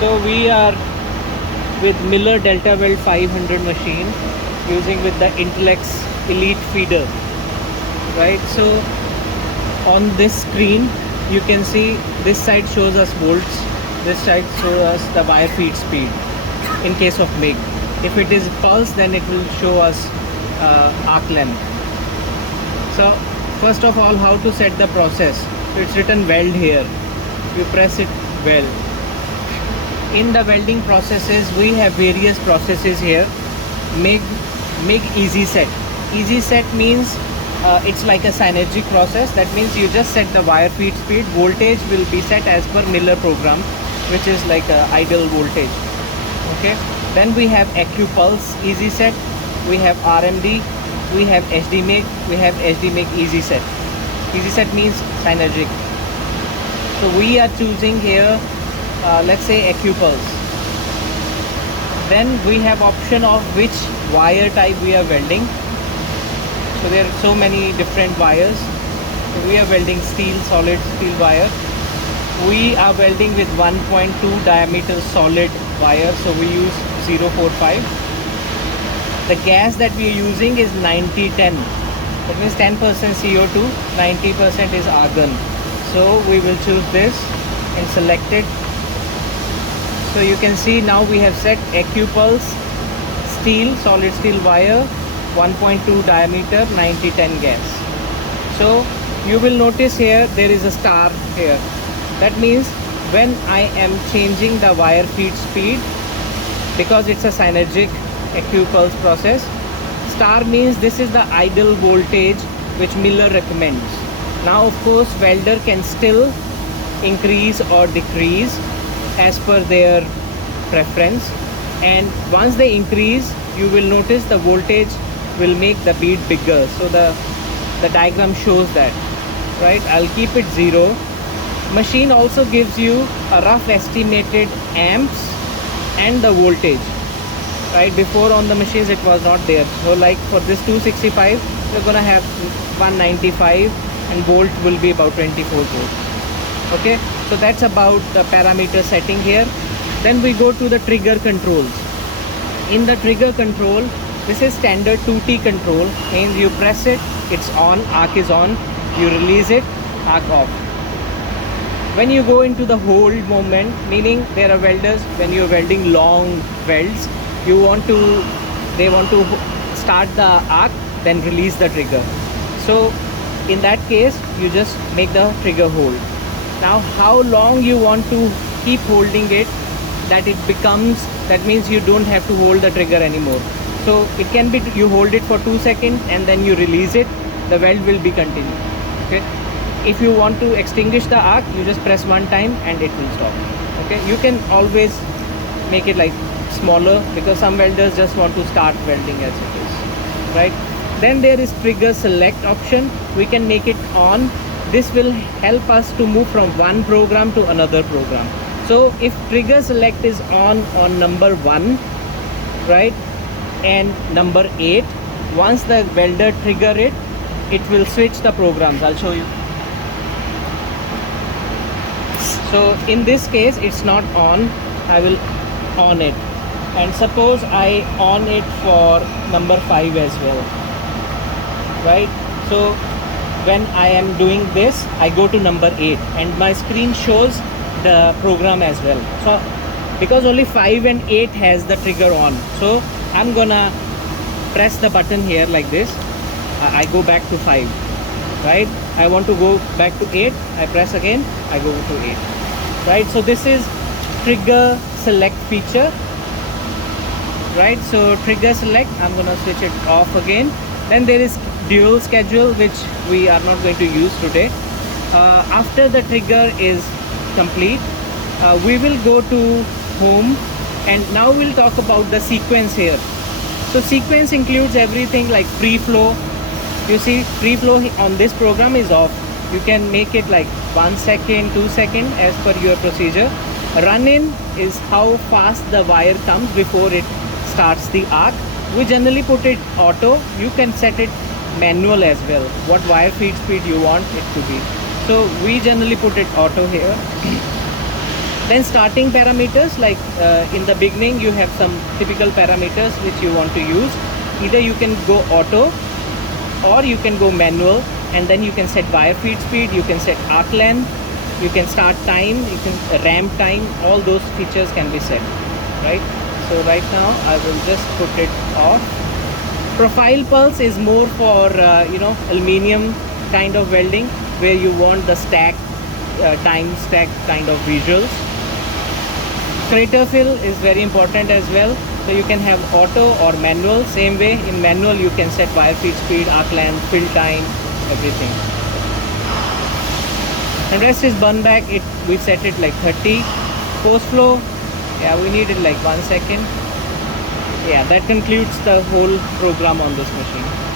So we are with Miller Delta Weld 500 machine using with the Intelex Elite feeder, right? So on this screen you can see this side shows us volts, this side shows us the wire feed speed in case of MIG. If it is pulse, then it will show us arc length. So first of all, how to set the process. So it's written weld here, you press it weld. In the welding processes we have various processes here. MIG easy set. Easy set means it's like a synergic process. That means you just set the wire feed speed, voltage will be set as per Miller program, which is like a ideal voltage. Okay, then we have AccuPulse easy set, we have RMD, we have HD MIG, we have HD MIG easy set. Easy set means synergic. So we are choosing here let's say AccuPulse. Then we have option of which wire type we are welding. So there are so many different wires. So we are welding solid steel wire. We are welding with 1.2 diameter solid wire, so we use 045. The gas that we are using is 9010. That means 10% CO2, 90% is argon. So we will choose this and select it. So you can see now we have set AccuPulse solid steel wire, 1.2 diameter, 9010 gas. So you will notice here there is a star here. That means when I am changing the wire feed speed, because it's a synergic AccuPulse process, star means this is the ideal voltage which Miller recommends. Now of course welder can still increase or decrease as per their preference, and once they increase you will notice the voltage will make the bead bigger. So the diagram shows that, right? I'll keep it 0. Machine also gives you a rough estimated amps and the voltage, right? Before on the machines it was not there. So like for this 265 we're gonna have 195 and volt will be about 24 volts. Okay, so that's about the parameter setting here. Then we go to the trigger controls. In the trigger control, this is standard 2T control, means you press it, it's on, arc is on, you release it, arc off. When you go into the hold moment, meaning there are welders, when you're welding long welds, they want to start the arc, then release the trigger. So in that case, you just make the trigger hold. Now how long you want to keep holding it, that means you don't have to hold the trigger anymore. So it can be you hold it for 2 seconds and then you release it, the weld will be continued. Okay, if you want to extinguish the arc, you just press one time and it will stop. Okay, you can always make it like smaller, because some welders just want to start welding as it is, right? Then there is trigger select option. We can make it on. This will help us to move from one program to another program. So if trigger select is on number 1, right, and number 8, once the welder trigger it, it will switch the programs. I'll show you. So in this case it's not on, I will on it, and suppose I on it for number 5 as well, right? So when I am doing this, I go to number 8 and my screen shows the program as well. So because only 5 and 8 has the trigger on, so I'm gonna press the button here like this. I go back to 5, right? I want to go back to 8, I press again, I go to 8, right? So this is trigger select feature, right? So trigger select, I'm gonna switch it off again. Then there is dual schedule, which we are not going to use today. After the trigger is complete, we will go to home, and now we'll talk about the sequence here. So sequence includes everything like pre-flow. You see pre-flow on this program is off. You can make it like 1 second, 2 seconds as per your procedure. Run-in is how fast the wire comes before it starts the arc. We generally put it auto. You can set it manual as well, what wire feed speed you want it to be. So we generally put it auto here. Then starting parameters, like in the beginning you have some typical parameters which you want to use. Either you can go auto or you can go manual, and then you can set wire feed speed, you can set arc length, you can start time, you can ramp time, all those features can be set, right? So right now I will just put it off. Profile pulse is more for aluminum kind of welding, where you want the stack time stack kind of visuals. Crater fill is very important as well, so you can have auto or manual. Same way, in manual you can set wire feed speed, arc length, fill time, everything. And rest is burn back. We set it like 30. Post flow, yeah, we need it like 1 second. Yeah, that concludes the whole program on this machine.